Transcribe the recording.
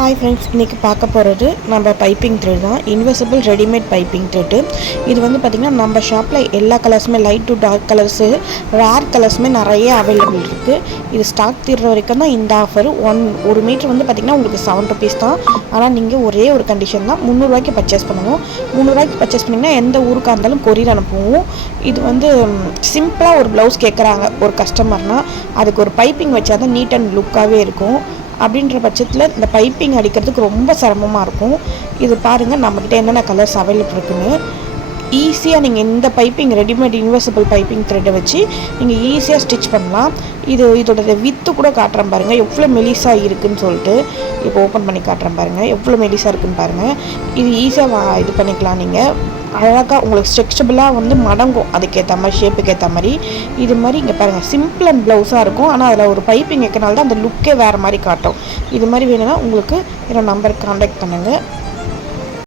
Hi friends, இன்றைக்கி பார்க்க போகிறது நம்ம பைப்பிங் த்ரெட் தான். Invisible readymade piping thread. இது வந்து பார்த்திங்கன்னா நம்ம ஷாப்பில் எல்லா கலர்ஸுமே light to dark colours, rare கலர்ஸுமே நிறைய அவைலபிள் இருக்குது. இது ஸ்டாக் தீர்ற வரைக்கும் தான் இந்த ஆஃபர். ஒரு மீட்ரு வந்து பார்த்திங்கன்னா உங்களுக்கு ₹7 தான். ஆனால் நீங்கள் ஒரே ஒரு கண்டிஷன் தான், ₹300 பர்ச்சேஸ் பண்ணுவோம். ₹300 பர்ச்சேஸ் பண்ணிங்கன்னா எந்த ஊருக்காக இருந்தாலும் கொரியர் அனுப்புவோம். இது வந்து சிம்பிளாக ஒரு ப்ளவுஸ் கேட்குறாங்க ஒரு கஸ்டமர்னால், அதுக்கு ஒரு பைப்பிங் வச்சா தான் நீட் அண்ட் லுக்காகவே இருக்கும். அப்படின்ற பட்சத்தில் இந்த பைப்பிங் அடிக்கிறதுக்கு ரொம்ப சிரமமாக இருக்கும். இது பாருங்கள் நம்மக்கிட்ட என்னென்ன கலர்ஸ் அவைலபிள் இருக்குன்னு. ஈஸியாக நீங்கள் இந்த பைப்பிங் ரெடிமேட் இன்வெசிபிள் பைப்பிங் த்ரெட்டை வச்சு நீங்கள் ஈஸியாக ஸ்டிச் பண்ணலாம். இதோட வித்து கூட காட்டுறேன் பாருங்கள், எவ்வளோ மெலிசாக இருக்குதுன்னு சொல்லிட்டு. இப்போ ஓப்பன் பண்ணி காட்டுறேன் பாருங்கள், எவ்வளோ மெலிசாக இருக்குதுன்னு பாருங்கள். இது ஈஸியாக இது பண்ணிக்கலாம். நீங்கள் அழகாக உங்களுக்கு ஸ்ட்ரெச்சபிளாக வந்து மடங்கும், அதுக்கேற்ற மாதிரி ஷேப்புக்கு ஏற்ற மாதிரி. இது மாதிரி இங்கே பாருங்கள், சிம்பிள் அண்ட் ப்ளவுஸாக இருக்கும். ஆனால் அதில் ஒரு பைப்பிங் வைக்கிறனால தான் அந்த லுக்கே வேறு மாதிரி காட்டும். இது மாதிரி வேணும்னா உங்களுக்கு என்னோட நம்பருக்கு கான்டாக்ட் பண்ணுங்கள்.